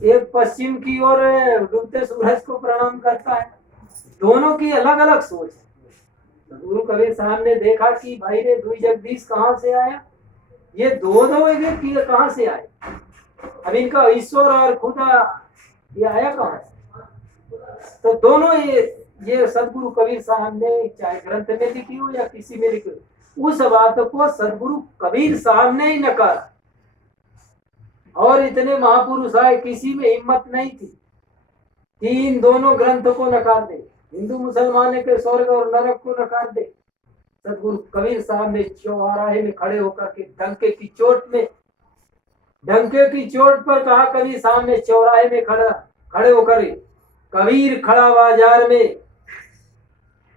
एक पश्चिम की ओर डूबते सूरज को प्रणाम करता है। दोनों की अलग अलग सोच है। गुरु कबीर साहब ने देखा कि भाई रे दुई जगदीश कहाँ से आया, ये दो दो एक कहाँ से आए, अब इनका ईश्वर और खुदा ये आया कहाँ से। तो दोनों ये सदगुरु कबीर साहब ने चाहे ग्रंथ में लिखी हो या किसी में लिखी हो, उस बात को सदगुरु कबीर साहब ने ही नकारा। और इतने महापुरुष आए, किसी में हिम्मत नहीं थी कि इन दोनों ग्रंथ को नकार दे, हिंदू मुसलमान के स्वर्ग और नरक को नकार दे। सदगुरु कबीर साहब ने चौराहे में खड़े होकर के डंके की चोट पर कहा, कबीर साहब ने चौराहे में खड़े होकर, कबीर खड़ा बाजार में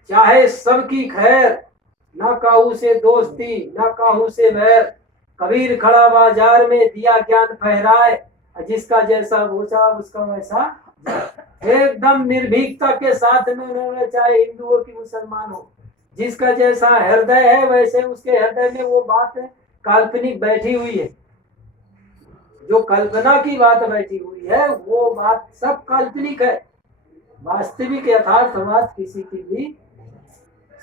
चाहे सबकी खैर, ना काहू से दोस्ती ना काहू से वैर, कबीर खड़ा बाजार में दिया ज्ञान फहराए, जिसका जैसा भूसा उसका वैसा। एकदम निर्भीकता के साथ में उन्होंने, चाहे हिंदू हो कि मुसलमान हो, जिसका जैसा हृदय है वैसे उसके हृदय में वो बात काल्पनिक बैठी हुई है। जो कल्पना की बात बैठी हुई है वो बात सब काल्पनिक है, वास्तविक यथार्थवाद किसी की भी।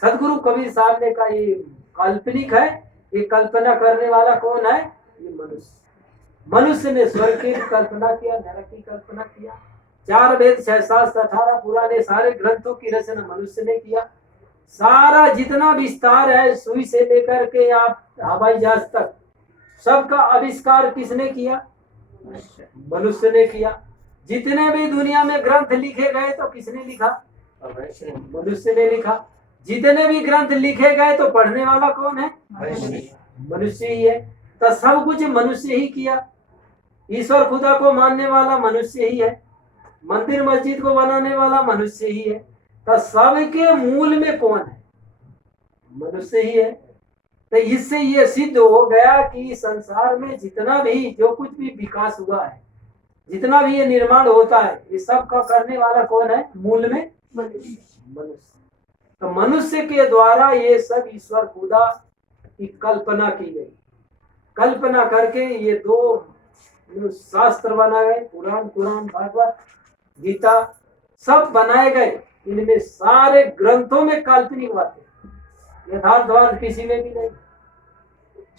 सदगुरु कबीर साहब ने कहा ये काल्पनिक है, ये कल्पना करने वाला कौन है, ये मनुष्य ने स्वर्ग की कल्पना किया, नरक की कल्पना किया, 4 वेद 6 शास्त्र 18 पुराने सारे ग्रंथों की रचना मनुष्य ने किया। सारा जितना विस्तार है सुई से लेकर के आप हवाई जहाज तक, सबका आविष्कार किसने किया, मनुष्य ने किया। जितने भी दुनिया में ग्रंथ लिखे गए तो किसने लिखा, मनुष्य ने लिखा। जितने भी ग्रंथ लिखे गए तो पढ़ने वाला कौन है, मनुष्य ही है। तो सब कुछ मनुष्य ही किया। ईश्वर खुदा को मानने वाला मनुष्य ही है, मंदिर मस्जिद को बनाने वाला मनुष्य ही है। तो सबके मूल में कौन है, मनुष्य ही है। तो इससे ये सिद्ध हो गया कि संसार में जितना भी जो कुछ भी विकास हुआ है, जितना भी ये निर्माण होता है, ये सब का करने वाला कौन है, मूल में मनुष्य। तो मनुष्य के द्वारा ये सब ईश्वर खुदा की कल्पना की गई। कल्पना करके ये 2 शास्त्र बनाए गए, पुराण भागवत गीता सब बनाए गए। इनमें सारे ग्रंथों में काल्पनिक बातें, यथार्थवाद किसी में भी नहीं।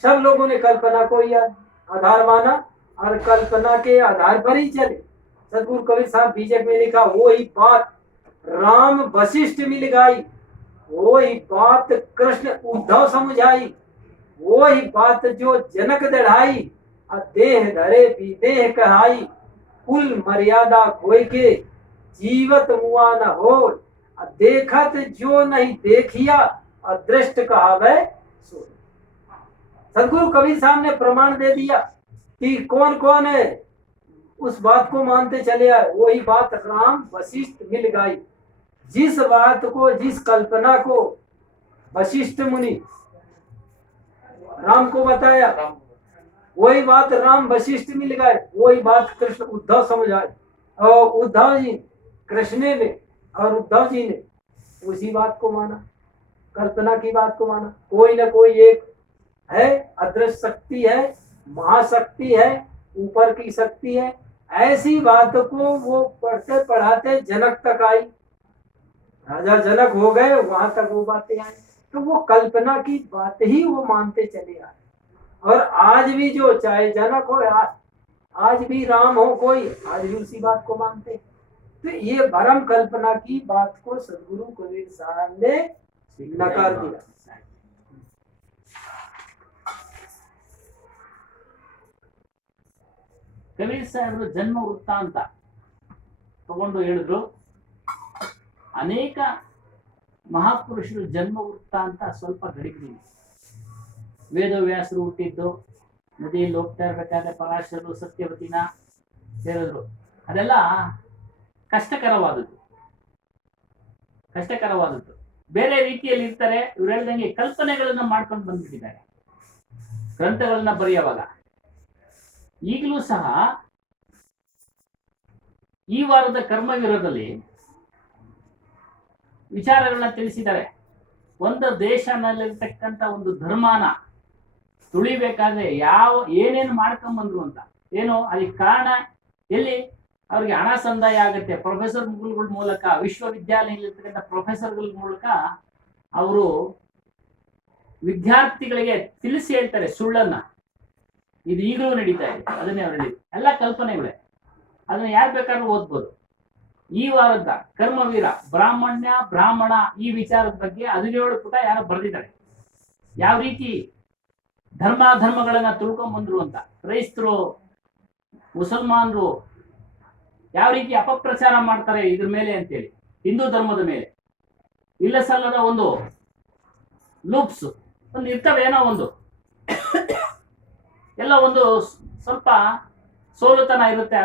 सब लोगों ने कल्पना को ही आधार माना और कल्पना के आधार पर ही चले। सदगुरु कबीर साहब बीजक में लिखा, वो ही बात राम वशिष्ठ मिल गई, वो ही बात कृष्ण उद्धव समझाई, वो ही बात जो जनक दढ़ाई, देह धरे विदेह कहाई, कुल मर्यादा खोई के जीवत मुआ न हो, देखत जो नहीं देखिया अदृष्ट कहावे सो। सदगुरु कबीर साहब ने प्रमाण दे दिया कि कौन कौन है उस बात को मानते चले आए। वही बात राम वशिष्ठ मिल गई। जिस बात को, जिस कल्पना को वशिष्ठ मुनि राम को बताया, वही बात राम वशिष्ठ मिल गए, वही बात कृष्ण उद्धव समझाए। और उद्धव जी कृष्ण ने और उद्धव जी ने उसी बात को माना, कल्पना की बात को माना। कोई ना कोई एक है, अदृश्य शक्ति है, महाशक्ति है, ऊपर की शक्ति है। ऐसी बात को वो पढ़ते पढ़ाते जनक तक आई, राजा जनक हो गए, वहां तक वो बातें आई। तो वो कल्पना की बात ही वो मानते चले आए। और आज भी जो चाहे जनक हो, आज भी राम हो कोई, आज भी उसी बात को मानते। तो ये भरम कल्पना की बात को सदगुरु कबीर साहब ने नकार दिया। ಕಬೀರ್ ಸಾಹೇಬರು ಜನ್ಮ ವೃತ್ತಾಂತ ತಗೊಂಡು ಹೇಳಿದ್ರು, ಅನೇಕ ಮಹಾಪುರುಷರು ಜನ್ಮ ವೃತ್ತಾಂತ ಸ್ವಲ್ಪ ಗಡಿಬಿಡಿ. ವೇದವ್ಯಾಸರು ಹುಟ್ಟಿದ್ದು ನದಿಯಲ್ಲಿ ಹೋಗ್ತಾ ಇರ್ಬೇಕಾದ್ರೆ ಪರಾಶರರು ಸತ್ಯವತಿನ ಹೇಳಿದ್ರು, ಅದೆಲ್ಲ ಕಷ್ಟಕರವಾದದ್ದು. ಬೇರೆ ರೀತಿಯಲ್ಲಿ ಇರ್ತಾರೆ. ಇವ್ರು ಹೇಳ್ದಂಗೆ ಕಲ್ಪನೆಗಳನ್ನ ಮಾಡ್ಕೊಂಡು ಬಂದ್ಬಿಟ್ಟಿದ್ದಾರೆ ಗ್ರಂಥಗಳನ್ನ ಬರೆಯುವಾಗ. ಈಗಲೂ ಸಹ ಈ ವಾರದ ಕರ್ಮವೀರದಲ್ಲಿ ವಿಚಾರಗಳನ್ನ ತಿಳಿಸಿದ್ದಾರೆ. ಒಂದು ದೇಶದಲ್ಲಿರ್ತಕ್ಕಂಥ ಒಂದು ಧರ್ಮನ ತುಳಿಬೇಕಾದ್ರೆ ಏನೇನು ಮಾಡ್ಕೊಂಡ್ಬಂದ್ರು ಅಂತ, ಏನು ಅದಕ್ಕೆ ಕಾರಣ, ಎಲ್ಲಿ ಅವ್ರಿಗೆ ಹಣ ಸಂದಾಯ ಆಗುತ್ತೆ ಪ್ರೊಫೆಸರ್ಗಳ ಮೂಲಕ, ವಿಶ್ವವಿದ್ಯಾಲಯದಲ್ಲಿರ್ತಕ್ಕಂಥ ಪ್ರೊಫೆಸರ್ಗಳ ಮೂಲಕ ಅವರು ವಿದ್ಯಾರ್ಥಿಗಳಿಗೆ ತಿಳಿಸಿ ಹೇಳ್ತಾರೆ ಸುಳ್ಳನ್ನ. ಇದು ಈಗಲೂ ನಡೀತಾ ಇದೆ. ಅದನ್ನೇ ಅವ್ರು ಹೇಳಿದ್ರು, ಎಲ್ಲ ಕಲ್ಪನೆಗಳೇ. ಅದನ್ನ ಯಾರು ಬೇಕಾದ್ರೂ ಓದ್ಬೋದು. ಈ ವಾರದ ಕರ್ಮವೀರ ಬ್ರಾಹ್ಮಣ್ಯ ಬ್ರಾಹ್ಮಣ ಈ ವಿಚಾರದ ಬಗ್ಗೆ 17 ಪುಟ ಯಾರೋ ಬರೆದಿದ್ದಾರೆ. ಯಾವ ರೀತಿ ಧರ್ಮಗಳನ್ನ ತಿಳ್ಕೊಂಡ್ಬಂದ್ರು ಅಂತ. ಕ್ರೈಸ್ತರು, ಮುಸಲ್ಮಾನರು ಯಾವ ರೀತಿ ಅಪಪ್ರಚಾರ ಮಾಡ್ತಾರೆ ಇದ್ರ ಮೇಲೆ ಅಂತೇಳಿ, ಹಿಂದೂ ಧರ್ಮದ ಮೇಲೆ ಇಲ್ಲ ಸಲ್ಲದ ಒಂದು ಲೂಪ್ಸ್ ಒಂದು ಇರ್ತವೆ, ಏನೋ ಒಂದು ಎಲ್ಲ ಒಂದು ಸ್ವಲ್ಪ ಸೋಲುತನ ಇರುತ್ತೆ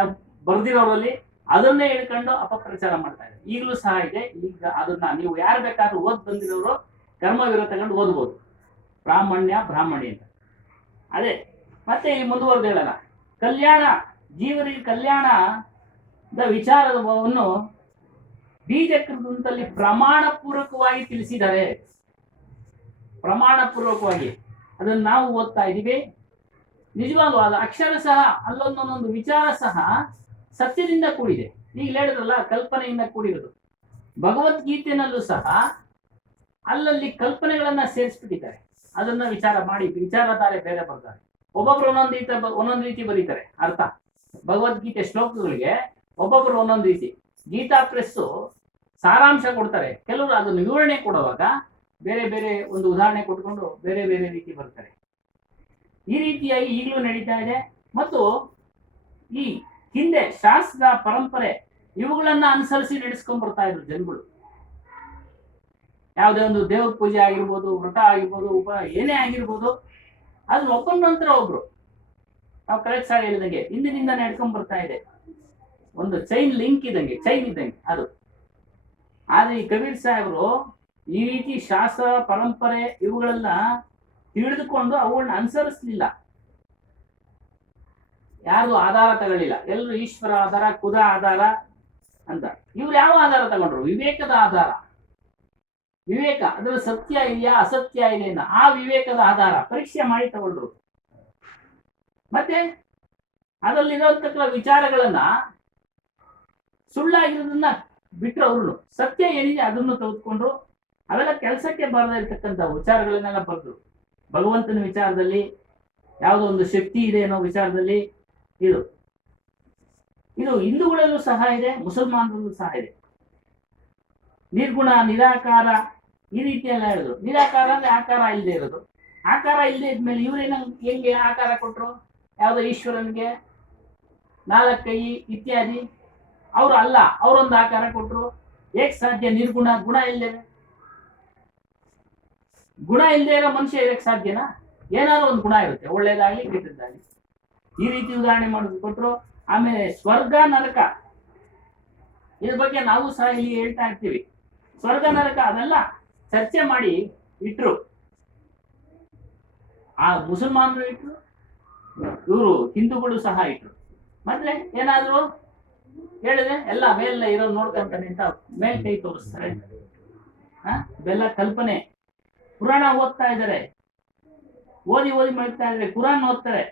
ಬರ್ದಿರೋರಲ್ಲಿ. ಅದನ್ನೇ ಹಿಡ್ಕೊಂಡು ಅಪಪ್ರಚಾರ ಮಾಡ್ತಾ ಇದ್ದಾರೆ. ಈಗಲೂ ಸಹ ಇದೆ. ಈಗ ಅದನ್ನ ನೀವು ಯಾರು ಬೇಕಾದ್ರೂ ಓದ್ ಬಂದಿರೋರು ಕರ್ಮವೀರ ತಗೊಂಡು ಓದ್ಬೋದು, ಬ್ರಾಹ್ಮಣ್ಯ ಬ್ರಾಹ್ಮಣಿ ಅಂತ. ಅದೇ ಮತ್ತೆ ಈ ಮುಂದುವರೆದು ಹೇಳೋಣ. ಕಲ್ಯಾಣ ಜೀವರಿಗೆ ಕಲ್ಯಾಣದ ವಿಚಾರವನ್ನು ಬೀಜಕೃತದಲ್ಲಿ ಪ್ರಮಾಣ ಪೂರ್ವಕವಾಗಿ ತಿಳಿಸಿದ್ದಾರೆ. ಪ್ರಮಾಣ ಪೂರ್ವಕವಾಗಿ ಅದನ್ನು ನಾವು ಓದ್ತಾ ಇದ್ದೀವಿ. ನಿಜವಾಗ್ಲೂ ಅದು ಅಕ್ಷರ ಸಹ ಅಲ್ಲೊಂದೊಂದೊಂದು ವಿಚಾರ ಸಹ ಸತ್ಯದಿಂದ ಕೂಡಿದೆ. ಈಗ ಹೇಳಿದ್ರಲ್ಲ, ಕಲ್ಪನೆಯಿಂದ ಕೂಡಿರೋದು. ಭಗವದ್ಗೀತೆಯಲ್ಲೂ ಸಹ ಅಲ್ಲಲ್ಲಿ ಕಲ್ಪನೆಗಳನ್ನ ಸೇರಿಸ್ಬಿಟ್ಟಿದ್ದಾರೆ. ಅದನ್ನ ವಿಚಾರ ಮಾಡಿ ವಿಚಾರಧಾರೆ ಬೇರೆ ಬರ್ತಾರೆ. ಒಬ್ಬೊಬ್ರು ಒಂದೊಂದು ರೀತಿ ಬರೀತಾರೆ ಅರ್ಥ. ಭಗವದ್ಗೀತೆ ಶ್ಲೋಕಗಳಿಗೆ ಒಬ್ಬೊಬ್ರು ಒಂದೊಂದು ರೀತಿ. ಗೀತಾ ಪ್ರೆಸ್ ಸಾರಾಂಶ ಕೊಡ್ತಾರೆ, ಕೆಲವರು ಅದನ್ನು ವಿವರಣೆ ಕೊಡುವಾಗ ಬೇರೆ ಬೇರೆ ಒಂದು ಉದಾಹರಣೆ ಕೊಟ್ಕೊಂಡು ಬೇರೆ ಬೇರೆ ರೀತಿ ಬರ್ತಾರೆ. ಈ ರೀತಿಯಾಗಿ ಈಗಲೂ ನಡೀತಾ ಇದೆ. ಮತ್ತು ಈ ಹಿಂದೆ ಶಾಸ್ತ್ರ ಪರಂಪರೆ ಇವುಗಳನ್ನ ಅನುಸರಿಸಿ ನಡೆಸ್ಕೊಂಡ್ ಬರ್ತಾ ಇದ್ರು ಜನಗಳು. ಯಾವುದೇ ಒಂದು ದೇವ್ರ ಪೂಜೆ ಆಗಿರ್ಬೋದು, ವ್ರತ ಆಗಿರ್ಬೋದು, ಏನೇ ಆಗಿರ್ಬೋದು, ಅದು ಒಬ್ಬನ ನಂತರ ಒಬ್ರು ನಾವು ಕರೆಕ್ಟ್ ಸಾರಿ ಹೇಳಿದಂಗೆ ಹಿಂದಿನಿಂದ ನಡ್ಕೊಂಡ್ ಬರ್ತಾ ಇದೆ. ಒಂದು ಚೈನ್ ಲಿಂಕ್ ಇದ್ದಂಗೆ, ಚೈನ್ ಇದ್ದಂಗೆ ಅದು. ಆದ್ರೆ ಈ ಕಬೀರ್ ಸಾಹೇಬರು ಈ ರೀತಿ ಶಾಸ್ತ್ರ ಪರಂಪರೆ ಇವುಗಳನ್ನ ತಿಳಿದುಕೊಂಡು ಅವುಗಳನ್ನ ಅನುಸರಿಸಲಿಲ್ಲ. ಯಾರ್ದು ಆಧಾರ ತಗೊಳ್ಳಿಲ್ಲ. ಎಲ್ಲರೂ ಈಶ್ವರ ಆಧಾರ, ಖುದಾ ಆಧಾರ ಅಂತ. ಇವ್ರು ಯಾವ ಆಧಾರ ತಗೊಂಡ್ರು? ವಿವೇಕದ ಆಧಾರ. ವಿವೇಕ ಅದರ ಸತ್ಯ ಇದೆಯಾ ಅಸತ್ಯ ಇದೆಯಾ ಆ ವಿವೇಕದ ಆಧಾರ ಪರೀಕ್ಷೆ ಮಾಡಿ ತಗೊಂಡ್ರು. ಮತ್ತೆ ಅದರಲ್ಲಿರೋತಕ್ಕ ವಿಚಾರಗಳನ್ನ ಸುಳ್ಳಾಗಿರೋದನ್ನ ಬಿಟ್ರು. ಅವ್ರು ಸತ್ಯ ಏನಿದೆ ಅದನ್ನು ತೆಗೆದುಕೊಂಡ್ರು. ಅವೆಲ್ಲ ಕೆಲಸಕ್ಕೆ ಬಾರದೇ ಇರ್ತಕ್ಕಂಥ ವಿಚಾರಗಳನ್ನೆಲ್ಲ ಬರೆದ್ರು. ಭಗವಂತನ ವಿಚಾರದಲ್ಲಿ ಯಾವುದೋ ಒಂದು ಶಕ್ತಿ ಇದೆ ಅನ್ನೋ ವಿಚಾರದಲ್ಲಿ ಇದು ಹಿಂದೂಗಳಲ್ಲೂ ಸಹ ಇದೆ, ಮುಸಲ್ಮಾನರಲ್ಲೂ ಸಹ ಇದೆ. ನಿರ್ಗುಣ ನಿರಾಕಾರ ಈ ರೀತಿ ಎಲ್ಲ ಹೇಳಿದ್ರು. ನಿರಾಕಾರ ಅಂದ್ರೆ ಆಕಾರ ಇಲ್ಲದೆ ಇರೋದು. ಆಕಾರ ಇಲ್ಲದೆ ಇದ್ಮೇಲೆ ಇವ್ರೇನ ಹೆಂಗೆ ಆಕಾರ ಕೊಟ್ರು? ಯಾವುದೋ ಈಶ್ವರನಿಗೆ 4 ಕೈ ಇತ್ಯಾದಿ. ಅವ್ರು ಅಲ್ಲ, ಅವರೊಂದು ಆಕಾರ ಕೊಟ್ರು. ಹೇಗ್ ಸಾಧ್ಯ? ನಿರ್ಗುಣ, ಗುಣ ಇಲ್ಲದೆ ಇರೋ ಮನುಷ್ಯ ಇರಕ್ ಸಾಧ್ಯನಾ? ಏನಾದ್ರು ಒಂದು ಗುಣ ಇರುತ್ತೆ, ಒಳ್ಳೇದಾಗ್ಲಿ ಕೆಟ್ಟದ್ದಾಗ್ಲಿ. ಈ ರೀತಿ ಉದಾಹರಣೆ ಮಾಡೋದು ಕೊಟ್ರು. ಆಮೇಲೆ ಸ್ವರ್ಗ ನರಕ ಇದ್ರ ಬಗ್ಗೆ ನಾವು ಸಹ ಇಲ್ಲಿ ಹೇಳ್ತಾ ಇರ್ತೀವಿ. ಸ್ವರ್ಗ ನರಕ ಅದೆಲ್ಲ ಚರ್ಚೆ ಮಾಡಿ ಇಟ್ರು. ಆ ಮುಸಲ್ಮಾನರು ಇಟ್ರು, ಇವರು ಹಿಂದೂಗಳು ಸಹ ಇಟ್ರು. ಮತ್ತೆ ಏನಾದ್ರು ಹೇಳಿದ್ರೆ ಎಲ್ಲ ಮೇಲೆ ಇರೋ ನೋಡ್ಕೊಂತಾನೆ ಅಂತ ಮೇಲ್ ಕೈ ತೋರಿಸ್ತಾರೆ. ಬೆಲ್ಲ ಕಲ್ಪನೆ. ಪುರಾಣ ಓದ್ತಾ ಇದ್ದಾರೆ, ಓದಿ ಮಾಡ್ತಾ ಇದ್ದಾರೆ, ಕುರಾನ್ ಓದ್ತಾರೆ.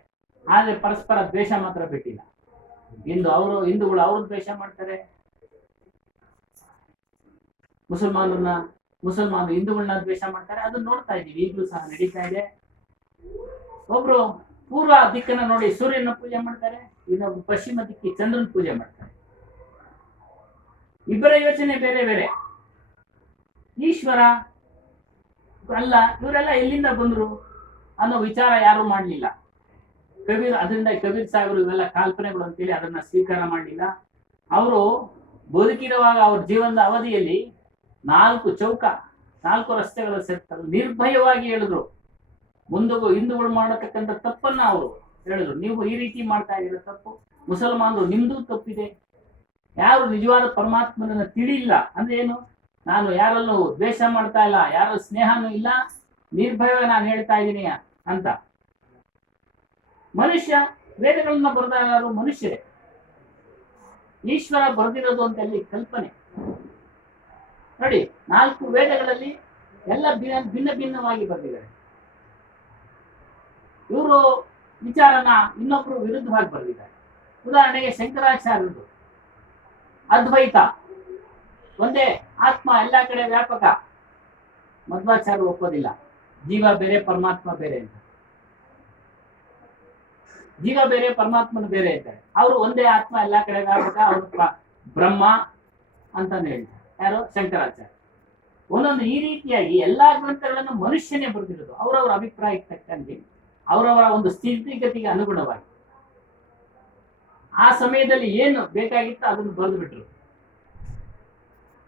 ಆದ್ರೆ ಪರಸ್ಪರ ದ್ವೇಷ ಮಾತ್ರ ಬಿಟ್ಟಿಲ್ಲ. ಹಿಂದೂಗಳು ಅವರು ದ್ವೇಷ ಮಾಡ್ತಾರೆ, ಮುಸಲ್ಮಾನರು ಹಿಂದೂಗಳನ್ನ ದ್ವೇಷ ಮಾಡ್ತಾರೆ. ಅದನ್ನ ನೋಡ್ತಾ ಇದೀವಿ, ಈಗಲೂ ಸಹ ನಡೀತಾ ಇದೆ. ಒಬ್ರು ಪೂರ್ವ ದಿಕ್ಕನ್ನ ನೋಡಿ ಸೂರ್ಯನ ಪೂಜೆ ಮಾಡ್ತಾರೆ, ಇನ್ನೊಬ್ರು ಪಶ್ಚಿಮ ದಿಕ್ಕಿ ಚಂದ್ರನ ಪೂಜೆ ಮಾಡ್ತಾರೆ. ಇಬ್ಬರ ಯೋಚನೆ ಬೇರೆ ಬೇರೆ. ಈಶ್ವರ ಅಲ್ಲ, ಇವರೆಲ್ಲ ಎಲ್ಲಿಂದ ಬಂದ್ರು ಅನ್ನೋ ವಿಚಾರ ಯಾರು ಮಾಡ್ಲಿಲ್ಲ. ಅದರಿಂದ ಕಬೀರ್ ಸಾಹೇಬರು ಇವೆಲ್ಲ ಕಾಲ್ಪನೆಗಳು ಅಂತೇಳಿ ಅದನ್ನ ಸ್ವೀಕಾರ ಮಾಡಲಿಲ್ಲ. ಅವರು ಬದುಕಿರುವಾಗ ಅವ್ರ ಜೀವನದ ಅವಧಿಯಲ್ಲಿ 4 ರಸ್ತೆಗಳ ಸೇರ್ತಾರೆ. ನಿರ್ಭಯವಾಗಿ ಹೇಳಿದ್ರು. ಹಿಂದೂಗಳು ಮಾಡತಕ್ಕಂಥ ತಪ್ಪನ್ನ ಅವರು ಹೇಳಿದ್ರು. ನೀವು ಈ ರೀತಿ ಮಾಡ್ತಾ ಇದ್ದೀರ ತಪ್ಪು. ಮುಸಲ್ಮಾನರು ನಿಮ್ದು ತಪ್ಪಿದೆ. ಯಾರು ನಿಜವಾದ ಪರಮಾತ್ಮನನ್ನ ತಿಳಿಲ್ಲ ಅಂದ್ರೆ ಏನು? ನಾನು ಯಾರಲ್ಲೂ ದ್ವೇಷ ಮಾಡ್ತಾ ಇಲ್ಲ, ಯಾರ ಸ್ನೇಹನೂ ಇಲ್ಲ, ನಿರ್ಭಯವಾಗಿ ನಾನು ಹೇಳ್ತಾ ಇದ್ದೀನಿ ಅಂತ. ಮನುಷ್ಯ ವೇದಗಳನ್ನ ಬರೆದ ಯಾರು? ಮನುಷ್ಯರೇ. ಈಶ್ವರ ಬರೆದಿರೋದು ಅಂತ ಅಲ್ಲಿ ಕಲ್ಪನೆ ನೋಡಿ. 4 ವೇದಗಳಲ್ಲಿ ಎಲ್ಲ ಭಿನ್ನವಾಗಿ ಬರೆದಿದ್ದಾರೆ. ವಿಚಾರನ ಇನ್ನೊಬ್ರು ವಿರುದ್ಧವಾಗಿ ಬರೆದಿದ್ದಾರೆ. ಉದಾಹರಣೆಗೆ ಶಂಕರಾಚಾರ್ಯರು ಅದ್ವೈತ ಒಂದೇ ಆತ್ಮ ಎಲ್ಲ ಕಡೆ ವ್ಯಾಪಕ. ಮಧ್ವಾಚಾರ್ಯರು ಒಪ್ಪೋದಿಲ್ಲ, ಜೀವ ಬೇರೆ ಪರಮಾತ್ಮ ಬೇರೆ ಅಂತ. ಜೀವ ಬೇರೆ ಪರಮಾತ್ಮನ ಬೇರೆ ಇದ್ದಾರೆ. ಅವರು ಒಂದೇ ಆತ್ಮ ಎಲ್ಲ ಕಡೆ ವ್ಯಾಪಕ, ಅವರು ಬ್ರಹ್ಮ ಅಂತಾನೆ ಹೇಳ್ತಾರೆ. ಯಾರು? ಶಂಕರಾಚಾರ್ಯ. ಒಂದೊಂದು ಈ ರೀತಿಯಾಗಿ ಎಲ್ಲಾ ಗ್ರಂಥಗಳನ್ನು ಮನುಷ್ಯನೇ ಬರೆದಿರೋದು ಅವರವರ ಅಭಿಪ್ರಾಯಕ್ಕೆ ತಕ್ಕಂತೆ, ಅವರವರ ಒಂದು ಸ್ಥಿತಿಗತಿಗೆ ಅನುಗುಣವಾಗಿ ಆ ಸಮಯದಲ್ಲಿ ಏನು ಬೇಕಾಗಿತ್ತು ಅದನ್ನು ಬರೆದು ಬಿಟ್ರು.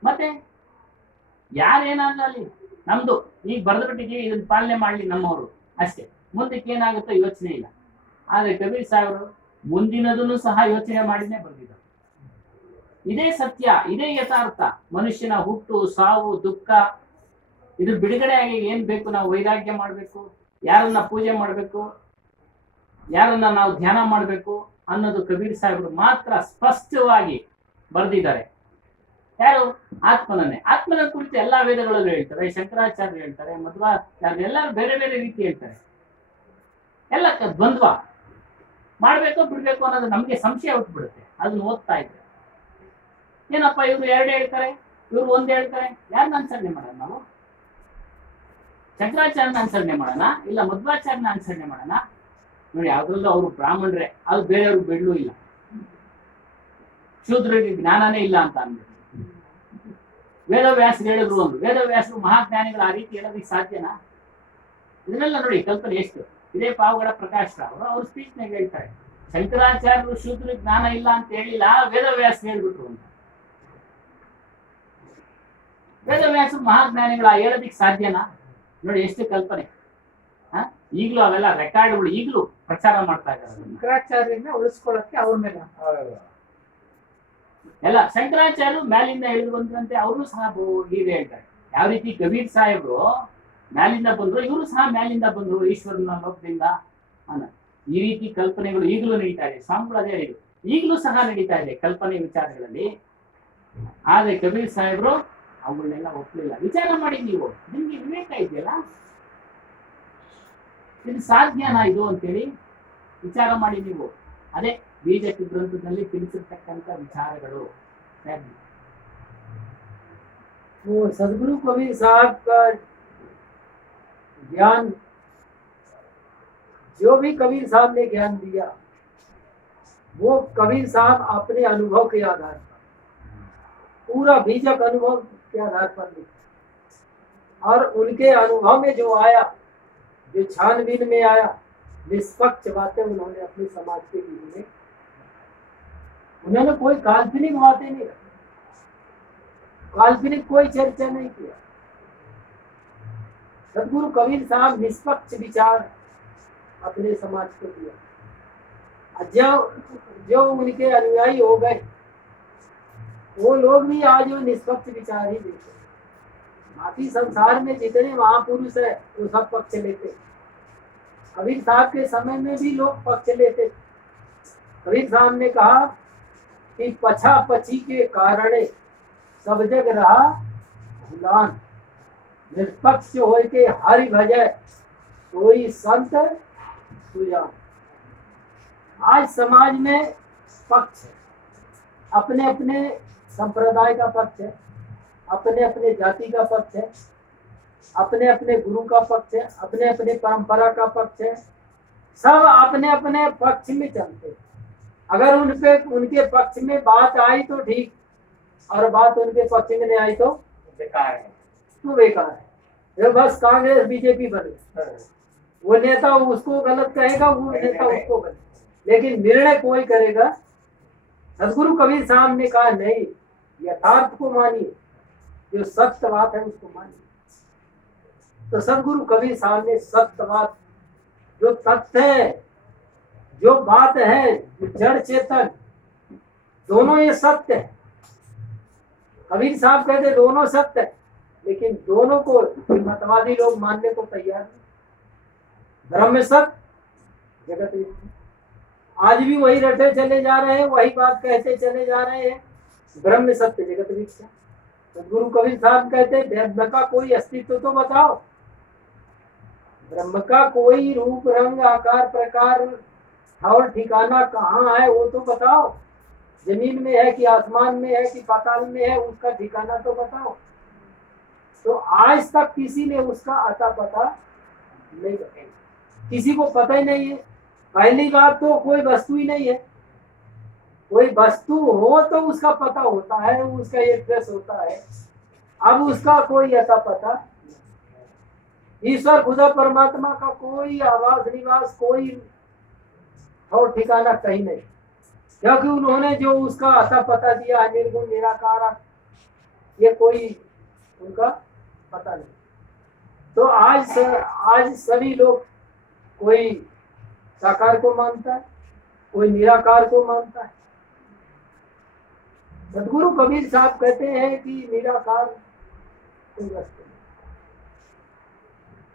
ಮತ್ತೆ ಯಾರೇನಾದ್ರೂ ಅಲ್ಲಿ ನಮ್ದು ಈಗ ಬರೆದು ಬಿಟ್ಟಿದ್ದೀವಿ, ಇದನ್ನ ಪಾಲನೆ ಮಾಡ್ಲಿ ನಮ್ಮವರು ಅಷ್ಟೇ, ಮುಂದಕ್ಕೆ ಏನಾಗುತ್ತೋ ಯೋಚನೆ ಇಲ್ಲ. ಆದ್ರೆ ಕಬೀರ್ ಸಾಹೇಬರು ಮುಂದಿನದನ್ನು ಸಹ ಯೋಚನೆ ಮಾಡಿನೇ ಬರೆದಿದ್ದಾರೆ. ಇದೇ ಸತ್ಯ, ಇದೇ ಯಥಾರ್ಥ. ಮನುಷ್ಯನ ಹುಟ್ಟು, ಸಾವು, ದುಃಖ, ಇದ್ರ ಬಿಡುಗಡೆ ಆಗಿ ಏನ್ ಬೇಕು, ನಾವು ವೈರಾಗ್ಯ ಮಾಡ್ಬೇಕು, ಯಾರನ್ನ ಪೂಜೆ ಮಾಡ್ಬೇಕು, ಯಾರನ್ನ ನಾವು ಧ್ಯಾನ ಮಾಡ್ಬೇಕು ಅನ್ನೋದು ಕಬೀರ್ ಸಾಹೇಬರು ಮಾತ್ರ ಸ್ಪಷ್ಟವಾಗಿ ಬರೆದಿದ್ದಾರೆ. ಯಾರು? ಆತ್ಮನನ್ನೇ. ಆತ್ಮನ ಕುರಿತು ಎಲ್ಲಾ ವೇದಗಳಲ್ಲೂ ಹೇಳ್ತಾರೆ, ಶಂಕರಾಚಾರ್ಯರು ಹೇಳ್ತಾರೆ, ಮಧ್ವಾಚಾರ್ಯ ಎಲ್ಲರೂ ಬೇರೆ ಬೇರೆ ರೀತಿ ಹೇಳ್ತಾರೆ. ಎಲ್ಲ ದ್ವಂದ್ವ ಮಾಡ್ಬೇಕೋ ಬಿಡ್ಬೇಕು ಅನ್ನೋದು ನಮ್ಗೆ ಸಂಶಯ ಹುಟ್ಬಿಡುತ್ತೆ ಅದನ್ನ ಓದ್ತಾ ಇದ್ರೆ. ಏನಪ್ಪ ಇವ್ರು ಎರಡು ಹೇಳ್ತಾರೆ, ಇವ್ರು ಒಂದ್ ಹೇಳ್ತಾರೆ, ಯಾರನ್ನ ಅನುಸರಣೆ ಮಾಡೋಣ ನಾವು? ಶಂಕರಾಚಾರ್ಯನ ಅನುಸರಣೆ ಮಾಡೋಣ, ಇಲ್ಲ ಮಧ್ವಾಚಾರ್ಯನ ಅನುಸರಣೆ ಮಾಡೋಣ? ನೋಡಿ, ಯಾವ್ದ್ರಲ್ಲೂ ಅವರು ಬ್ರಾಹ್ಮಣರೇ, ಅದು ಬೇರೆಯವ್ರಿಗೆ ಬಿಡ್ಲೂ ಇಲ್ಲ. ಶೂದ್ರರಿಗೆ ಜ್ಞಾನನೇ ಇಲ್ಲ ಅಂತ ಅಂದ್ಬಿಟ್ಟು ವೇದವ್ಯಾಸರು ಹೇಳಿದ್ರು ಒಂದು. ವೇದವ್ಯಾಸರು ಮಹಾಜ್ಞಾನಿಗಳು ಆ ರೀತಿ ಹೇಳೋದಕ್ಕೆ ಸಾಧ್ಯನಾ? ಇದನ್ನೆಲ್ಲ ನೋಡಿ ಕಲ್ಪನೆ ಎಷ್ಟು. ಇದೇ ಪಾವಗಡ ಪ್ರಕಾಶ್ ರಾವ್ ಅವ್ರ ಸ್ಪೀಚ್ನಾಗ ಹೇಳ್ತಾರೆ, ಶಂಕರಾಚಾರ್ಯರು ಶೂದ್ರ ಜ್ಞಾನ ಇಲ್ಲ ಅಂತ ಹೇಳಿಲ್ಲ, ವೇದವ್ಯಾಸ ಹೇಳ್ಬಿಟ್ರು ಅಂತ. ವೇದವ್ಯಾಸರು ಮಹಾಜ್ಞಾನಿಗಳು ಹೇಳೋದಿಕ್ ಸಾಧ್ಯನಾ? ನೋಡಿ ಎಷ್ಟು ಕಲ್ಪನೆ. ಈಗಲೂ ಅವೆಲ್ಲ ರೆಕಾರ್ಡ್ಗಳು ಈಗಲೂ ಪ್ರಚಾರ ಮಾಡ್ತಾ ಇದ್ದಾರೆ. ಶಂಕರಾಚಾರ್ಯನ ಉಳಿಸ್ಕೊಳ್ಳಕ್ಕೆ ಅವ್ರ ಮೇಲೆ ಎಲ್ಲ ಶಂಕರಾಚಾರ್ಯರು ಮ್ಯಾಲಿಂದ ಇಳಿದು ಬಂದ್ರಂತೆ, ಅವರು ಸಹ ಹೀಗೆ ಹೇಳ್ತಾರೆ. ಯಾವ ರೀತಿ ಕಬೀರ್ ಸಾಹೇಬ್ರು ಮ್ಯಾಲಿಂದ ಬಂದ್ರು, ಇವರು ಸಹ ಮ್ಯಾಲಿಂದ ಬಂದ್ರು ಈಶ್ವರನ ಲೋಕದಿಂದ ಅನ್ನ. ಈ ರೀತಿ ಕಲ್ಪನೆಗಳು ಈಗಲೂ ನಡೀತಾ ಇದೆ. ಸ್ವಾಮಿಗಳು ಅದೇ ಹೇಳಿದ್ರು, ಈಗಲೂ ಸಹ ನಡೀತಾ ಇದೆ ಕಲ್ಪನೆ ವಿಚಾರಗಳಲ್ಲಿ. ಆದ್ರೆ ಕಬೀರ್ ಸಾಹೇಬ್ರು ಅವುಗಳನ್ನೆಲ್ಲ ಒಪ್ಪಲಿಲ್ಲ. ವಿಚಾರ ಮಾಡಿ ನೀವು, ನಿಮ್ಗೆ ವಿವೇಕ ಇದೆಯಲ್ಲ, ಇದು ಸಾಧ್ಯನಾ ಇದು ಅಂತೇಳಿ ವಿಚಾರ ಮಾಡಿ ನೀವು. ಅದೇ बीजेपी ग्रंथದಲ್ಲಿ ತಿಳಿಸಿರ್ತಕ್ಕಂಥ ವಿಚಾರಗಳು. वो सदगुरु कबीर साहब का ज्ञान, जो भी कबीर साहब ने ज्ञान दिया वो कबीर साहब अपने अनुभव के आधार पर, पूरा बीजक अनुभव के आधार पर लिखे। और उनके अनुभव में जो आया, जो छानबीन में आया, निष्पक्ष बातें उन्होंने अपने समाज के लिए में, उन्होंने कोई काल्पनिक बातें नहीं रखी, काल्पनिक कोई चर्चा नहीं किया। सदगुरु कबीर साहब निष्पक्ष विचार अपने समाज को दिया। जो उनके अनुयायी हो गए वो लोग भी आज वो निष्पक्ष विचार ही देते। बाकी संसार में जितने महापुरुष है वो सब पक्ष लेते। कबीर साहब के समय में भी लोग पक्ष लेते। कबीर साहब ने कहा कि पछा पछी के कारणे सब जग रहा भुलान, निष्पक्ष होय के हरि भजय कोई संत सुजान। आज समाज में पक्ष है, अपने अपने संप्रदाय का पक्ष है, अपने अपने जाति का पक्ष है, अपने अपने गुरु का पक्ष है, अपने अपने परंपरा का पक्ष है। सब अपने अपने पक्ष में चलते। अगर उनके पक्ष में बात आई तो ठीक, और बात उनके पक्ष में नहीं आई तो बेकार है, तो बेकार है। ये बस कांग्रेस बीजेपी बने, वो नेता उसको गलत कहेगा, वो नेता उसको गलत, लेकिन निर्णय कोई करेगा। सदगुरु कबीर साहब ने कहा नहीं, यथार्थ को मानिए, जो सत्य बात है उसको मानिए। तो सदगुरु कबीर साहब ने सत्य बात, जो तथ्य है, जो बात है, जो जड़ चेतन, दोनों ये सत्य है। कबीर साहब कहते दोनों सत्य है, लेकिन दोनों को मतवादी लोग मानने को तैयार नहीं। ब्रह्म सत्य, जगत मिथ्या। आज भी वही रटे चले जा रहे हैं, वही बात कहते चले जा रहे हैं, ब्रह्म सत्य जगत मिथ्या। तो गुरु कबीर साहब कहते ब्रह्म का कोई अस्तित्व तो बताओ, ब्रह्म का कोई रूप रंग आकार प्रकार और ठिकाना कहाँ है वो तो बताओ। जमीन में है कि आसमान में है कि पाताल में है, उसका ठिकाना तो बताओ। तो आज तक किसी ने उसका अता पता नहीं बताया, किसी को पता ही नहीं है। पहली बात तो कोई वस्तु ही नहीं है। कोई वस्तु हो तो उसका पता होता है, उसका एड्रेस होता है। अब उसका कोई अता पता, ईश्वर खुदा परमात्मा का कोई आवास निवास, कोई और ठिकाना कहीं नहीं, क्योंकि उन्होंने जो उसका अता पता दिया है, निर्गुण निराकार, ये कोई उनका पता नहीं। तो आज सभी लोग कोई साकार को मानता है, कोई निराकार को मानता है। सदगुरु कबीर साहब कहते हैं कि निराकार कोई वस्तु नहीं,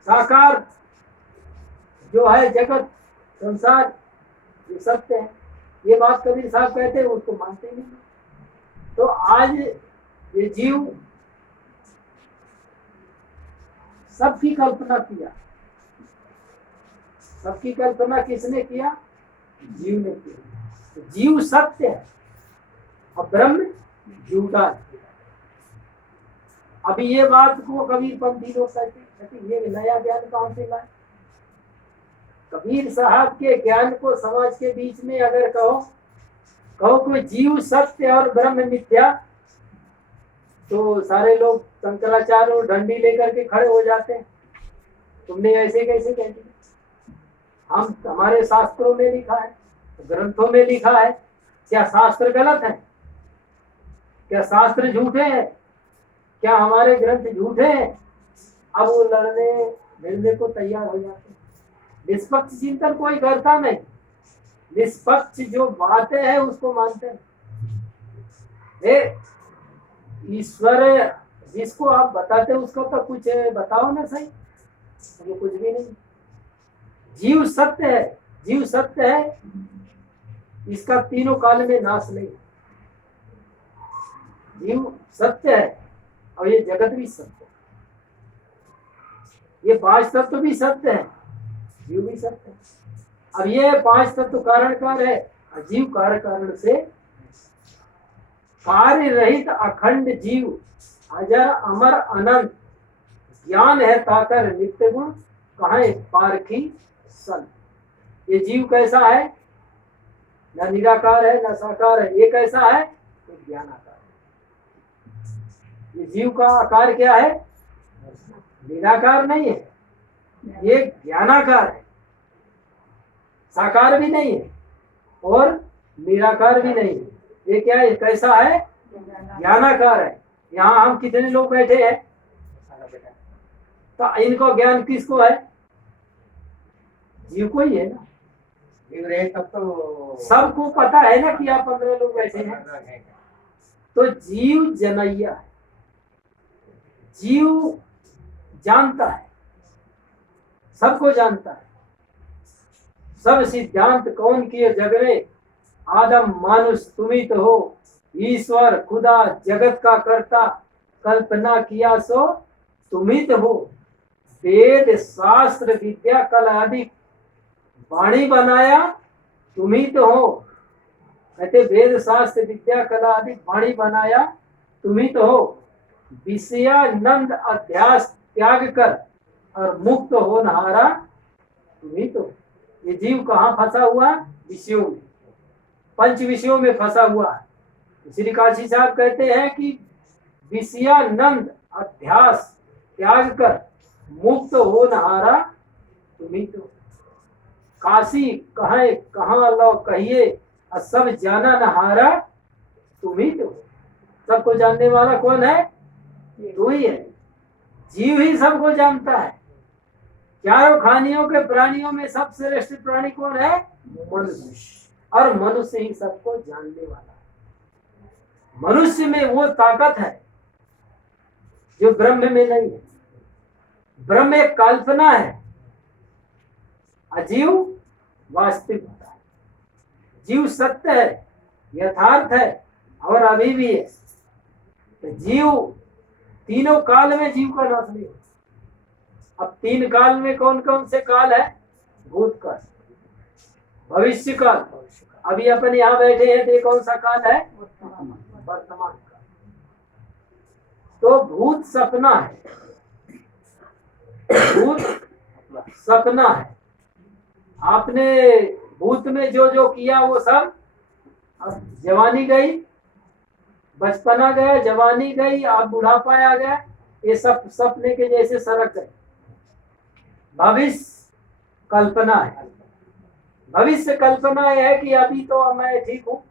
साकार जो है जगत संसार ये सत्य है। ये बात कबीर साहब कहते हैं, उसको मानते ही नहीं। तो आज ये जीव सबकी कल्पना किया, सबकी कल्पना किसने किया? जीव ने किया। तो जीव सत्य है और ब्रह्म झूठा है। अभी ये बात को कबीर पंथी लोग कहते ये नया ज्ञान कहां से लाए? कबीर साहब के ज्ञान को समाज के बीच में अगर कहो कोई जीव सत्य और ब्रह्म मिथ्या, तो सारे लोग शंकराचार्य और डंडी लेकर के खड़े हो जाते हैं। तुमने ऐसे कैसे कह दिया? हम हमारे शास्त्रों में लिखा है, ग्रंथों में लिखा है। क्या शास्त्र गलत है? क्या शास्त्र झूठे हैं? क्या हमारे ग्रंथ झूठे हैं? अब वो लड़ने मिलने को तैयार हो जाते हैं। निष्पक्ष चिंतन कोई करता नहीं, निष्पक्ष जो बातें हैं उसको मानते हैं। ईश्वर जिसको आप बताते उसको तो कुछ बताओ ना सही, वो कुछ भी नहीं। जीव सत्य है, जीव सत्य है, इसका तीनों काल में नाश नहीं। जीव सत्य है और ये जगत भी सत्य है, ये पांच तत्व भी सत्य है, जीव भी सत्य है। अब ये पांच तत्व कारण कार है, जीव कार्य कारण से कार्य रहित अखंड जीव, अजर अमर अनंत, ज्ञान है ताकर नित्य गुण, कहां पारखी सन। ये जीव कैसा है? न निराकार है न साकार है, ये कैसा है? ये ज्ञानाकार है। ये जीव का आकार क्या है? निराकार नहीं है, ये ज्ञानाकार है। साकार भी नहीं है और निराकार भी नहीं है। ये क्या है? कैसा है? ज्ञानाकार है। यहाँ हम कितने लोग बैठे हैं, तो इनको ज्ञान किसको है? जीव को ही है ना। जीव रहे तब तो सबको पता है ना कि आप 15 लोग बैठे हैं। तो जीव जनैया है, जीव जानता है, सबको जानता है। सब सिद्धांत कौन किए जग में, आदम मानुष तुम्ही तो हो, ईश्वर खुदा जगत का कर्ता, कल्पना किया सो तुम्ही तो हो। वेद शास्त्र विद्या कल आदि वाणी बनाया तुम्ही तो हो। कहते वेद शास्त्र विद्या कला आदि वाणी बनाया तुम्ही तो हो। विषयानंद अध्यास त्याग कर और मुक्त हो नहारा तुम्ही तो। ये जीव कहाँ फंसा हुआ? विषयों में, पंच विषयों में फंसा हुआ है। श्री काशी साहब कहते हैं कि विषयानंद अध्यास त्याग कर मुक्त हो नहारा तुम्ही तो। काशी कहे कहाँ लो कहिए, और सब जाना नहारा तुम्ही तो। सबको जानने वाला कौन है? तू ही है। जीव ही सबको जानता है। चारों खानियों के प्राणियों में सबसे श्रेष्ठ प्राणी कौन है? मनुष्य। और मनुष्य ही सबको जानने वाला है। मनुष्य में वो ताकत है जो ब्रह्म में नहीं है। ब्रह्म एक कल्पना है, अजीव वास्तविक होता है। जीव सत्य है, यथार्थ है और अभी भी है। तो जीव तीनों काल में जीव का नाश नहीं होता। अब तीन काल में कौन कौन से काल है? भूतकाल, भविष्य काल अभी अपन यहाँ बैठे हैं तो ये कौन सा काल है? वर्तमान काल। तो भूत सपना है, भूत सपना है। आपने भूत में जो जो किया वो सब, अब जवानी गई, बचपना गया, जवानी गई, अब बुढ़ापा आ गया, ये सब सपने के जैसे सरक गए। भविष्य कल्पना है। भविष्य कल्पना यह है कि अभी तो मैं ठीक हूँ,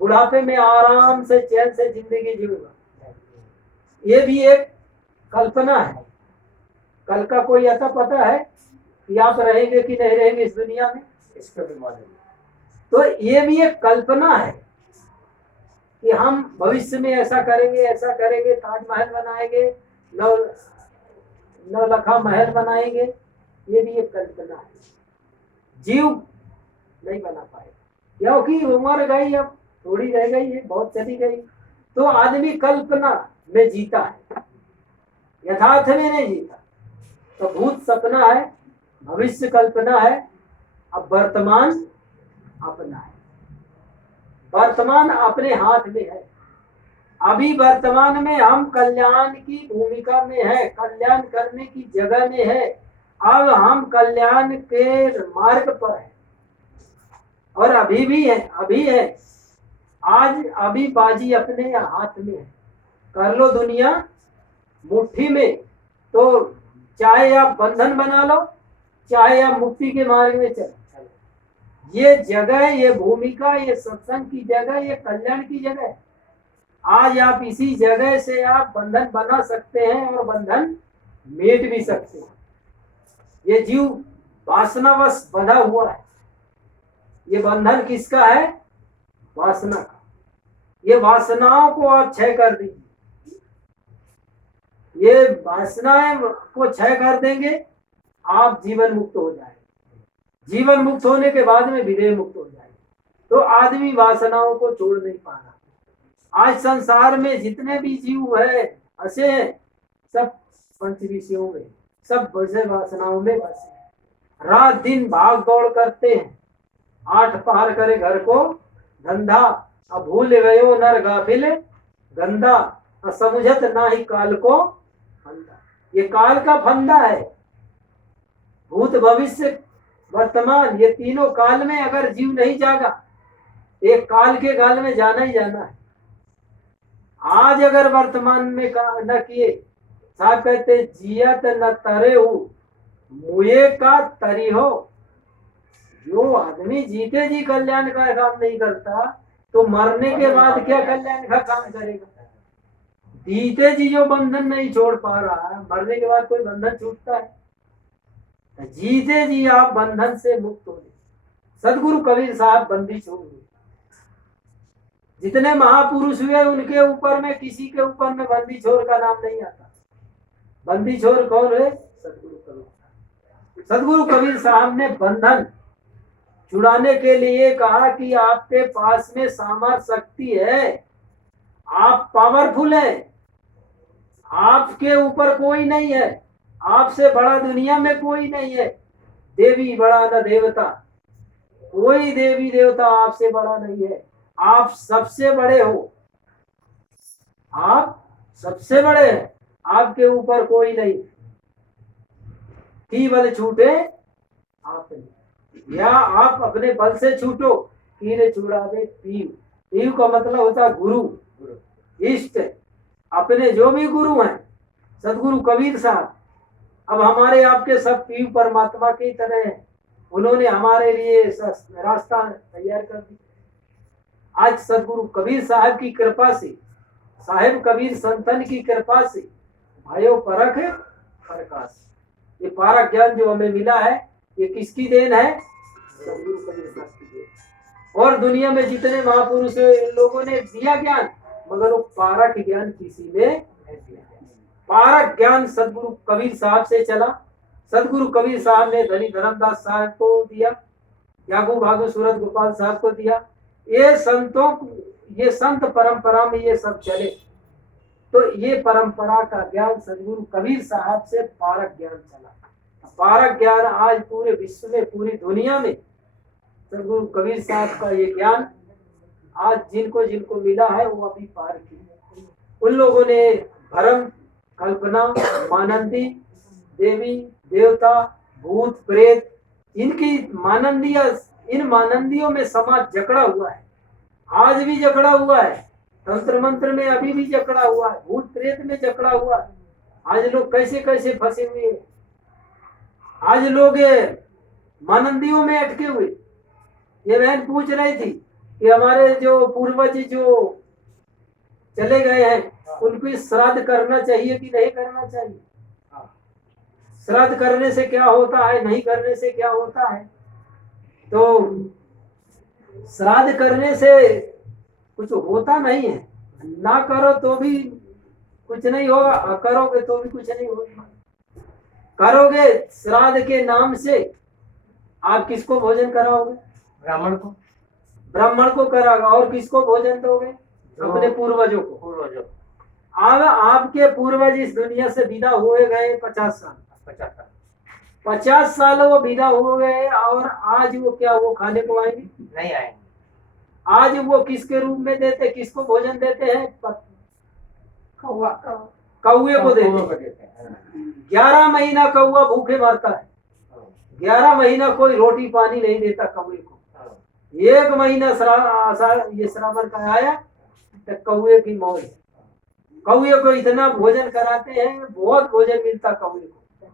बुढ़ापे में आराम से चैन से जिंदगी जीऊंगा, ये भी एक कल्पना है। कल का कोई ऐसा पता है कि आप रहेंगे कि नहीं रहेंगे इस दुनिया में, इसका भी मालूम। तो ये भी एक कल्पना है कि हम भविष्य में ऐसा करेंगे, ताजमहल बनाएंगे, नौलखा महल बनाएंगे, ये भी एक कल्पना है। जीव नहीं बना पाए क्योंकि उम्र गई, अब थोड़ी रह गई है, बहुत चली गई। तो आदमी कल्पना में जीता है, यथार्थ में नहीं जीता। तो भूत सपना है, भविष्य कल्पना है, अब वर्तमान अपना है। वर्तमान अपने हाथ में है। अभी वर्तमान में हम कल्याण की भूमिका में है, कल्याण करने की जगह में है। अब हम कल्याण के मार्ग पर है और अभी भी है, अभी है। आज अभी बाजी अपने हाथ में है। कर लो दुनिया मुट्ठी में, तो चाहे आप बंधन बना लो, चाहे आप मुक्ति के मार्ग में चलो। ये जगह, ये भूमिका, ये सत्संग की जगह, ये कल्याण की जगह है। आज आप इसी जगह से आप बंधन बना सकते हैं और बंधन मेट भी सकते हैं। ये जीव वासनावश बंधा हुआ है। ये बंधन किसका है? वासना का। ये वासनाओं को आप क्षय कर दीजिए। ये वासनाएं को क्षय कर देंगे, आप जीवन मुक्त हो जाएंगे। जीवन मुक्त होने के बाद में विदेह मुक्त हो जाएंगे। तो आदमी वासनाओं को छोड़ नहीं पा रहा। आज संसार में जितने भी जीव है ऐसे हैं, सब पंच विषयों में, सब वैसे वासनाओं में बसे हैं। रात दिन भाग दौड़ करते हैं, 8 पहर करे घर को धंधा, अब भूल गयो नर गाफिल गंदा, असमुझत ना ही काल को फंदा। ये काल का फंदा है। भूत भविष्य वर्तमान, ये तीनों काल में अगर जीव नहीं जागा, एक काल के गाल में जाना ही जाना है। आज अगर वर्तमान में न किए, साहब कहते जियत न तरे हो मुए का तरी हो। जो आदमी जीते जी कल्याण का काम नहीं करता, तो मरने के बाद क्या कल्याण का काम करेगा? जीते जी जो बंधन नहीं छोड़ पा रहा है, मरने के बाद कोई बंधन छूटता है? जीते जी आप बंधन से मुक्त हो गए। सदगुरु कबीर साहब बंदी छोड़ गए। जितने महापुरुष हुए उनके ऊपर में, किसी के ऊपर में बंदी छोर का नाम नहीं आता। बंदी छोर कौन है? सदगुरु कबीर। सदगुरु कबीर साहब ने बंधन छुड़ाने के लिए कहा कि आपके पास में सामर्थ्य शक्ति है, आप पावरफुल हैं, आपके ऊपर कोई नहीं है, आपसे बड़ा दुनिया में कोई नहीं है। देवी बड़ा न देवता, कोई देवी देवता आपसे बड़ा नहीं है। आप सबसे बड़े हो, आप सबसे बड़े हैं, आपके ऊपर कोई नहीं। की बल छूटे आप नहीं, या आप अपने बल से छूटो, कीरे छुड़ा दे पीव। पीव का मतलब होता है गुरु, इष्ट। अपने जो भी गुरु हैं, सदगुरु कबीर साहब अब हमारे आपके सब पीव परमात्मा की तरह हैं। उन्होंने हमारे लिए रास्ता तैयार कर दिया। आज सदगुरु कबीर साहब की कृपा से, साहिब कबीर संतन की कृपा से भयो परख प्रकाश, ये पारक ज्ञान जो हमें मिला है, ये किसकी देन है? सदगुरु कबीर साहब की देन। और दुनिया में जितने महापुरुष लोगों ने दिया ज्ञान, मगर वो पारक ज्ञान किसी ने नहीं दिया। पारक ज्ञान सदगुरु कबीर साहब से चला। सदगुरु कबीर साहब ने धनी धर्मदास साहब को दिया, यागू भागु सूरत गोपाल साहब को दिया। ये संतों, ये संत परंपरा में ये सब चले। तो ये परंपरा का ज्ञान सदगुरु कबीर साहब से पारक ज्ञान चला। पारक ज्ञान आज पूरे विश्व में, पूरी दुनिया में सदगुरु कबीर साहब का ये ज्ञान आज जिनको जिनको मिला है वो अभी पार की। उन लोगों ने भरम, कल्पना, मानंदी, देवी देवता, भूत प्रेत, इनकी इन मानंदियों में समाज जकड़ा हुआ है, आज भी जकड़ा हुआ है। तंत्र मंत्र में अभी भी जकड़ा हुआ है, भूत प्रेत में जकड़ा हुआ है। आज लोग कैसे कैसे फंसे हुए हैं, आज लोग मानंदियों में अटके हुए। ये बहन पूछ रही थी कि हमारे जो पूर्वज जो चले गए हैं उनको श्राद्ध करना चाहिए कि नहीं करना चाहिए, श्राद्ध करने से क्या होता है, नहीं करने से क्या होता है। तो श्राद्ध करने से कुछ होता नहीं है, ना करो तो भी कुछ नहीं होगा, करोगे तो भी कुछ नहीं होगा। करोगे श्राद्ध के नाम से आप किसको भोजन कराओगे? ब्राह्मण को, ब्राह्मण को कराओगे। और किसको भोजन दोगे? अपने पूर्वजों को। पूर्वजों अब आपके पूर्वज इस दुनिया से विदा हुए गए 50 साल, 50 साल वो विदा हो गए, और आज वो क्या वो खाने को आएंगे? नहीं आएंगे। आज वो किसके रूप में देते, किसको भोजन देते हैं? कौवा कौए को देते हैं। 11 महीना कौआ भूखे मरता है, 11 महीना कोई रोटी पानी नहीं देता कौए को। 1 महीना ये श्रावण का आया तो कौए की मौज। कौए को इतना भोजन कराते हैं, बहुत भोजन मिलता कौए को।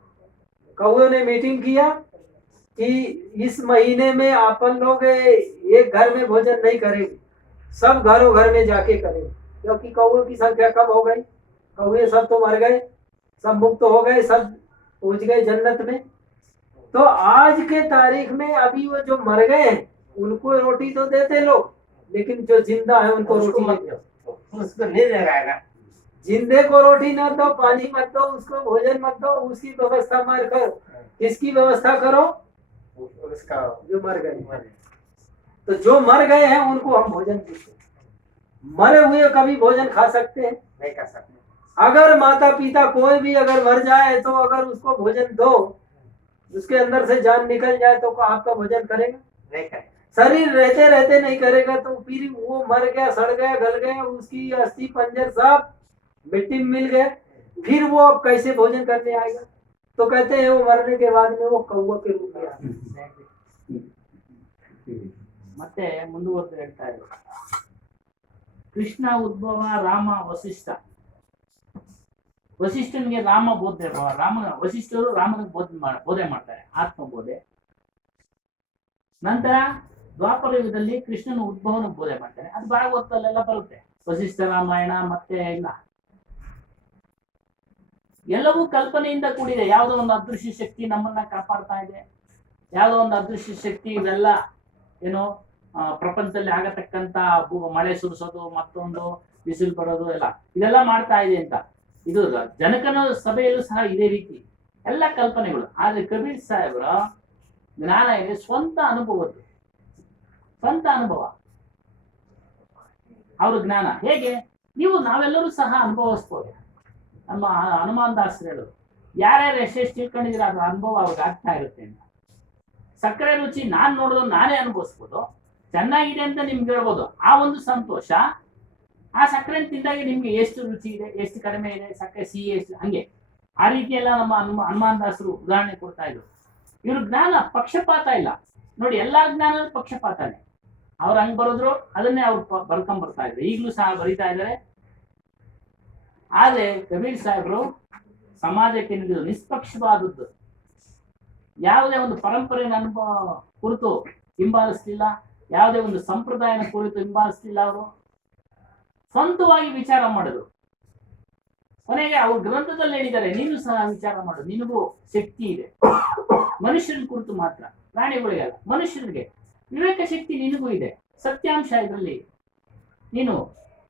कौए ने मीटिंग किया कि इस महीने में अपन लोग एक घर में भोजन नहीं करेंगे, सब घरों घर में जाके करेंगे, क्योंकि कौओं की संख्या कम हो गई। कौए सब तो मर गए, सब मुक्त हो गए, सब पहुंच गए जन्नत में। तो आज के तारीख में अभी वो जो मर गए हैं उनको रोटी तो देते लोग, लेकिन जो जिंदा है उनको रोटी नहीं दो। उसको नहीं लगाएगा। जिंदे को रोटी न दो, पानी मत दो, उसको भोजन मत दो, उसकी व्यवस्था मत करो। किसकी व्यवस्था करो? उसका जो मर गए। तो जो मर गए हैं उनको हम भोजन देते। मरे हुए कभी भोजन खा सकते हैं? नहीं कर सकते। अगर माता पिता कोई भी अगर मर जाए तो अगर उसको भोजन दो, उसके अंदर से जान निकल जाए तो आपका भोजन करेगा? नहीं करेगा। शरीर रहते रहते नहीं करेगा तो फिर वो मर गया, सड़ गया, गल गया, उसकी अस्थि पंजर सब मिट्टी में मिल गए, फिर वो अब कैसे भोजन करने आएगा? तो कहते हैं वो मरने के बाद में वो कौवा के रूप में आता है। ಮತ್ತೆ ಮುಂದುವರೆದು ಹೇಳ್ತಾ ಇದ್ರು, ಕೃಷ್ಣ ಉದ್ಭವ, ರಾಮ ವಸಿಷ್ಠ. ವಸಿಷ್ಠನಿಗೆ ರಾಮ ವಸಿಷ್ಠರು ರಾಮನಿಗೆ ಬೋಧೆ ಮಾಡ್ತಾರೆ, ಆತ್ಮಬೋಧೆ. ನಂತರ ದ್ವಾಪರ ಯುಗದಲ್ಲಿ ಕೃಷ್ಣನ ಉದ್ಭವನ ಬೋಧೆ ಮಾಡ್ತಾರೆ. ಅದು ಭಾಗವತಲ್ಲೆಲ್ಲ ಬರುತ್ತೆ, ವಸಿಷ್ಠ ರಾಮಾಯಣ ಮತ್ತೆ ಇಲ್ಲ. ಎಲ್ಲವೂ ಕಲ್ಪನೆಯಿಂದ ಕೂಡಿದೆ. ಯಾವುದೋ ಒಂದು ಅದೃಶ್ಯ ಶಕ್ತಿ ನಮ್ಮನ್ನ ಕಾಪಾಡ್ತಾ ಇದೆ, ಯಾವುದೋ ಒಂದು ಅದೃಶ್ಯ ಶಕ್ತಿ ಇವೆಲ್ಲ ಏನೋ ಪ್ರಪಂಚದಲ್ಲಿ ಆಗತಕ್ಕಂತ ಮಳೆ ಸುರಿಸೋದು, ಮತ್ತೊಂದು ಬಿಸಿಲು ಬರೋದು ಎಲ್ಲ ಇದೆಲ್ಲ ಮಾಡ್ತಾ ಇದೆ ಅಂತ. ಇದು ಜನಕನ ಸಭೆಯಲ್ಲೂ ಸಹ ಇದೇ ರೀತಿ ಎಲ್ಲ ಕಲ್ಪನೆಗಳು. ಆದ್ರೆ ಕಬೀರ್ ಸಾಹೇಬ್ರ ಜ್ಞಾನ ಇದೆ, ಸ್ವಂತ ಅನುಭವದ್ದು, ಸ್ವಂತ ಅನುಭವ. ಅವ್ರ ಜ್ಞಾನ ಹೇಗೆ ನಾವೆಲ್ಲರೂ ಸಹ ಅನುಭವಿಸ್ಬೋದು. ನಮ್ಮ ಹನುಮಾನ್ ದಾಸರು ಹೇಳೋದು, ಯಾರ್ಯಾರು ಎಷ್ಟೆಷ್ಟು ತಿಳ್ಕೊಂಡಿದ್ರೆ ಅದ್ರ ಅನುಭವ ಅವ್ರಿಗೆ ಆಗ್ತಾ ಇರುತ್ತೆ ಅಂತ. ಸಕ್ಕರೆ ರುಚಿ ನಾನ್ ನೋಡೋದು ನಾನೇ ಅನುಭವಿಸ್ಬೋದು, ಚೆನ್ನಾಗಿದೆ ಅಂತ ನಿಮ್ಗೆ ಹೇಳ್ಬೋದು. ಆ ಒಂದು ಸಂತೋಷ, ಆ ಸಕ್ಕರೆ ತಿಂದಾಗ ನಿಮ್ಗೆ ಎಷ್ಟು ರುಚಿ ಇದೆ, ಎಷ್ಟು ಕಡಿಮೆ ಇದೆ, ಸಕ್ಕರೆ ಸಿಹಿ ಎಷ್ಟು, ಹಂಗೆ ಆ ರೀತಿ ಎಲ್ಲ ನಮ್ಮ ಹನುಮಾನ್ ದಾಸರು ಉದಾಹರಣೆ ಕೊಡ್ತಾ ಇದ್ರು. ಇವ್ರ ಜ್ಞಾನ ಪಕ್ಷಪಾತ ಇಲ್ಲ ನೋಡಿ, ಎಲ್ಲಾ ಜ್ಞಾನ ಪಕ್ಷಪಾತನೇ. ಅವ್ರು ಹಂಗ್ ಬರೋದ್ರು ಅದನ್ನೇ ಅವ್ರು ಬರ್ಕೊಂಡ್ ಬರ್ತಾ ಇದ್ರು, ಈಗಲೂ ಸಹ ಬರೀತಾ ಇದ್ದಾರೆ. ಆದ್ರೆ ಕಬೀರ್ ಸಾಹೇಬ್ರು ಸಮಾಜಕ್ಕೆ ನೀಡಿದ್ರು ನಿಷ್ಪಕ್ಷವಾದದ್ದು. ಯಾವುದೇ ಒಂದು ಪರಂಪರೆಯ ಅನುಭವ ಕುರಿತು ಹಿಂಬಾಲಿಸ್ಲಿಲ್ಲ, ಯಾವುದೇ ಒಂದು ಸಂಪ್ರದಾಯನ ಕುರಿತು ಹಿಂಬಾಲಿಸ್ಲಿಲ್ಲ. ಅವರು ಸ್ವಂತವಾಗಿ ವಿಚಾರ ಮಾಡಿದ್ರು. ಕೊನೆಗೆ ಅವ್ರ ಗ್ರಂಥದಲ್ಲಿ ಹೇಳಿದ್ದಾರೆ, ನೀನು ಸಹ ವಿಚಾರ ಮಾಡು, ನಿನಗೂ ಶಕ್ತಿ ಇದೆ. ಮನುಷ್ಯನ ಕುರಿತು ಮಾತ್ರ, ಪ್ರಾಣಿಗಳಿಗಲ್ಲ, ಮನುಷ್ಯರಿಗೆ ವಿವೇಕ ಶಕ್ತಿ ನಿನಗೂ ಇದೆ. ಸತ್ಯಾಂಶ ಇದರಲ್ಲಿ ನೀನು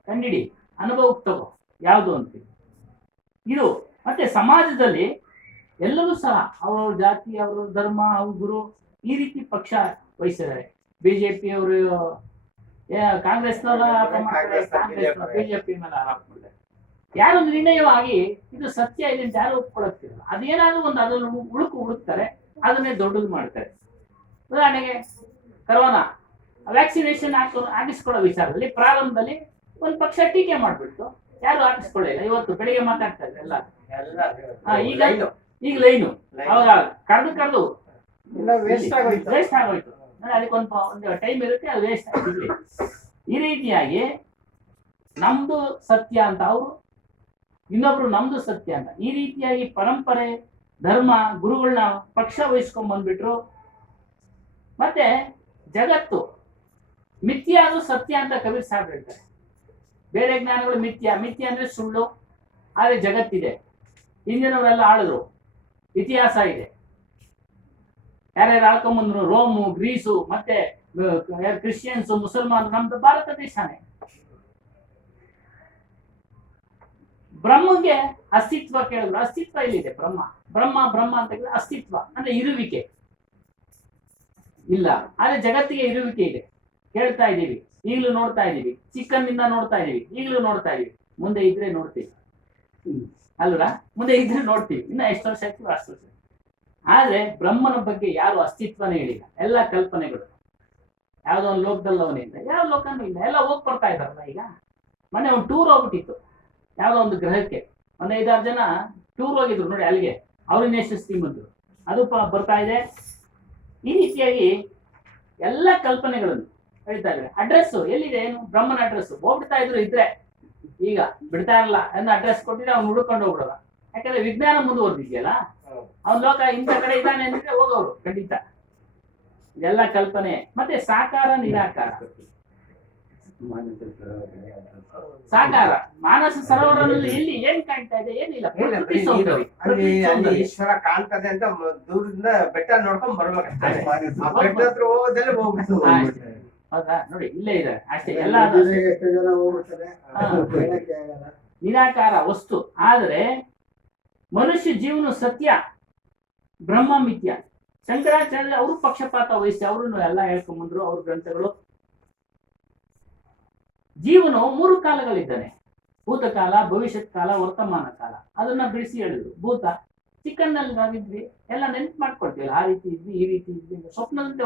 ಕಂಡಿಡಿ, ಅನುಭವಕ್ಕೆ ತಗೋ ಯಾವುದು ಅಂತ. ಇದು ಮತ್ತೆ ಸಮಾಜದಲ್ಲಿ ಎಲ್ಲರೂ ಸಹ ಅವ್ರವ್ರ ಜಾತಿ, ಅವ್ರ ಧರ್ಮ, ಅವ್ರ ಗುರು ಈ ರೀತಿ ಪಕ್ಷ ವಹಿಸಿದ್ದಾರೆ. ಬಿಜೆಪಿ ಅವರು ಕಾಂಗ್ರೆಸ್ನವರ ಬಿಜೆಪಿ ಮೇಲೆ ಆರೋಪ ಮಾಡಿದ್ದಾರೆ. ಯಾರು ನಿರ್ಣಯವಾಗಿ ಇದು ಸತ್ಯ ಇದೆ ಅಂತ ಯಾರು ಒಪ್ಕೊಳ್ಳೋದಿಲ್ಲ. ಅದೇನಾದ್ರೂ ಒಂದು ಅದನ್ನು ಹುಡುಕ್ತಾರೆ, ಅದನ್ನೇ ದೊಡ್ಡದು ಮಾಡ್ತಾರೆ. ಉದಾಹರಣೆಗೆ ಕರೋನಾ ವ್ಯಾಕ್ಸಿನೇಷನ್ ಹಾಕಿಸ್ಕೊಳ್ಳೋ ವಿಚಾರದಲ್ಲಿ ಪ್ರಾರಂಭದಲ್ಲಿ ಒಂದು ಪಕ್ಷ ಟೀಕೆ ಮಾಡ್ಬಿಟ್ಟು ಯಾರು ಹಾಕಿಸ್ಕೊಳ್ಳಿಲ್ಲ. ಇವತ್ತು ಬೆಳಿಗ್ಗೆ ಮಾತಾಡ್ತಾ ಇದ್ರು ಎಲ್ಲ. ಎಲ್ಲ ಈಗ ಲೈನು. ಈಗ ಲೈನು ಅವಾಗ ಕರೆದು ಎಲ್ಲ ವೇಸ್ಟ್ ಆಗೋಯ್ತು. ವೇಸ್ಟ್ ಆಗೋಯ್ತು. ಅದಕ್ಕೊಂದು ಟೈಮ್ ಇರುತ್ತೆ, ಅದು ವೇಸ್ಟ್ ಆಗಿರ್ಲಿ. ಈ ರೀತಿಯಾಗಿ ನಮ್ದು ಸತ್ಯ ಅಂತ ಅವರು, ಇನ್ನೊಬ್ರು ನಮ್ದು ಸತ್ಯ ಅಂತ, ಈ ರೀತಿಯಾಗಿ ಪರಂಪರೆ ಧರ್ಮ ಗುರುಗಳನ್ನ ಪಕ್ಷ ವಹಿಸ್ಕೊಂಡ್ ಬಂದ್ಬಿಟ್ರು. ಮತ್ತೆ ಜಗತ್ತು ಮಿಥ್ಯ ಅದು ಸತ್ಯ ಅಂತ ಕಬೀರ್ ಸಾಹೇಬ್ ಹೇಳ್ತಾರೆ. ಬೇರೆ ಜ್ಞಾನಗಳು ಮಿಥ್ಯ, ಮಿಥ್ಯ ಅಂದ್ರೆ ಸುಳ್ಳು, ಆದ್ರೆ ಜಗತ್ತಿದೆ. ಹಿಂದಿನವರೆಲ್ಲ ಆಳಿದ್ರು, ಇತಿಹಾಸ ಇದೆ. ಯಾರ್ಯಾರು ಆಳ್ಕೊಂಬಂದ್ರು, ರೋಮು, ಗ್ರೀಸು, ಮತ್ತೆ ಕ್ರಿಶ್ಚಿಯನ್ಸ್, ಮುಸಲ್ಮಾನರು, ನಮ್ದು ಭಾರತ ದೇಶನೇ. ಬ್ರಹ್ಮಗೆ ಅಸ್ತಿತ್ವ ಕೇಳಿದ್ರು, ಅಸ್ತಿತ್ವ ಇಲ್ಲಿದೆ. ಬ್ರಹ್ಮ ಬ್ರಹ್ಮ ಬ್ರಹ್ಮ ಅಂತ ಹೇಳಿದ್ರೆ ಅಸ್ತಿತ್ವ ಅಂದ್ರೆ ಇರುವಿಕೆ ಇಲ್ಲ, ಆದ್ರೆ ಜಗತ್ತಿಗೆ ಇರುವಿಕೆ ಇದೆ. ಕೇಳ್ತಾ ಇದ್ದೀವಿ, ಈಗಲೂ ನೋಡ್ತಾ ಇದ್ದೀವಿ, ಚಿಕ್ಕಂದಿನಿಂದ ನೋಡ್ತಾ ಇದೀವಿ, ಈಗಲೂ ನೋಡ್ತಾ ಇದೀವಿ, ಮುಂದೆ ಇದ್ರೆ ನೋಡ್ತೀವಿ ಅಲ್ವಾ? ಮುಂದೆ ಇದ್ರೆ ನೋಡ್ತೀವಿ, ಇನ್ನ ಎಷ್ಟು ವರ್ಷ ಆಯ್ತು ಅಷ್ಟು ವರ್ಷ. ಆದ್ರೆ ಬ್ರಹ್ಮನ ಬಗ್ಗೆ ಯಾರು ಅಸ್ತಿತ್ವನೇ ಹೇಳಿಲ್ಲ, ಎಲ್ಲ ಕಲ್ಪನೆಗಳು. ಯಾವ್ದೋ ಒಂದು ಲೋಕದಲ್ಲಿ ಅವನಿಲ್ಲ, ಯಾವ ಲೋಕನೂ ಇಲ್ಲ, ಎಲ್ಲ ಹೋಗ್ ಬರ್ತಾ ಇದಾರಲ್ಲ. ಈಗ ಮೊನ್ನೆ ಒಂದು ಟೂರ್ ಹೋಗ್ಬಿಟ್ಟಿತ್ತು ಯಾವ್ದೋ ಒಂದು ಗ್ರಹಕ್ಕೆ, ಒಂದು 5-6 ಜನ ಟೂರ್ ಹೋಗಿದ್ರು ನೋಡಿ ಅಲ್ಲಿಗೆ, ಅವ್ರನ್ನ ಎಷ್ಟು ಶ್ರೀಮಂತರು, ಅದು ಬರ್ತಾ ಇದೆ. ಈ ರೀತಿಯಾಗಿ ಎಲ್ಲ ಕಲ್ಪನೆಗಳನ್ನು ಹೇಳ್ತಾ ಇದ್ದಾರೆ. ಅಡ್ರೆಸ್ ಎಲ್ಲಿದೆ, ಏನು ಬ್ರಹ್ಮನ ಅಡ್ರೆಸ್ ಹೋಗ್ಬಿಡ್ತಾ ಇದ್ರು, ಇದ್ರೆ ಈಗ ಬಿಡ್ತಾ ಇರಲ್ಲ ಅನ್ನೋ ಅಡ್ರೆಸ್ ಕೊಟ್ಟಿದ್ರೆ ಅವ್ನು ಹುಡುಕೊಂಡು ಹೋಗ್ಬಿಡೋಲ್ಲ. ಯಾಕಂದ್ರೆ ವಿಜ್ಞಾನ ಮುಂದುವರೆದಿದೆಯಲ್ಲ, ಅವ್ನ ಲೋಕ ಇಂಥ ಕಡೆ ಇದ್ದಾನೆ ಅಂದ್ರೆ ಹೋಗೋರು ಖಂಡಿತ. ಇದೆಲ್ಲ ಕಲ್ಪನೆ. ಮತ್ತೆ ಸಾಕಾರ ನಿರಾಕಾರ. ಸಾಕಾರ ಮಾನಸ ಸರೋವರದಲ್ಲಿ ಎಲ್ಲಿ ಏನ್ ಕಾಣ್ತಾ ಇದೆ, ಏನಿಲ್ಲ, ಪ್ರಕೃತಿ ಸೌಂದರ್ಯ, ಅಲ್ಲಿ ಪ್ರಕೃತಿ ಅಲ್ಲಿ ಸೌಂದರ್ಯ. ಈಶ್ವರ ಕಾಣ್ತದೆ ಅಂತ ದೂರದಿಂದ ಬೆಟ್ಟ ನೋಡ್ಕೊಂಡ್ ಬರ್ಬೇಕಷ್ಟೇ. ಆ ಬೆಟ್ಟ ಹತ್ರ ಹೋಗೋದಲ್ಲೇ ಹೋಗ್ಬಿಟ್ಟು ಹೌದಾ? ನೋಡಿ ಇಲ್ಲೇ ಇದೆ ಅಷ್ಟೇ. ಎಲ್ಲ ಎಷ್ಟು ಜನ ಹೋಗ್ಬಿಡ್ತಾರೆ, ಹಾ. ಹೇಳಕ್ಕೆ ಆಗಲ್ಲ. ನಿರಾಕಾರ ವಸ್ತು. ಆದ್ರೆ ಮನುಷ್ಯ ಜೀವನ ಸತ್ಯ, ಬ್ರಹ್ಮ ಮಿಥ್ಯ. ಶಂಕರಾಚಾರ್ಯ ಅವರು ಪಕ್ಷಪಾತ ವಹಿಸಿ ಅವ್ರನ್ನು ಎಲ್ಲ ಹೇಳ್ಕೊಂಡ್ಬಂದ್ರು ಅವ್ರ ಗ್ರಂಥಗಳು. ಜೀವನ 3 ಕಾಲಗಳಿದ್ದಾನೆ, ಭೂತಕಾಲ, ಭವಿಷ್ಯತ್ ಕಾಲ, ವರ್ತಮಾನ ಕಾಲ. ಅದನ್ನ ಬಿಡಿಸಿ ಹೇಳಿದ್ರು. ಭೂತ ಚಿಕ್ಕನ್ನಲ್ಲಿ ನಾವಿದ್ವಿ, ಎಲ್ಲ ನೆನ್ಪು ಮಾಡ್ಕೊಳ್ತೀವಲ್ಲ, ಆ ರೀತಿ ಇದ್ವಿ, ಈ ರೀತಿ ಇದ್ವಿ, ಸ್ವಪ್ನದಂತೆ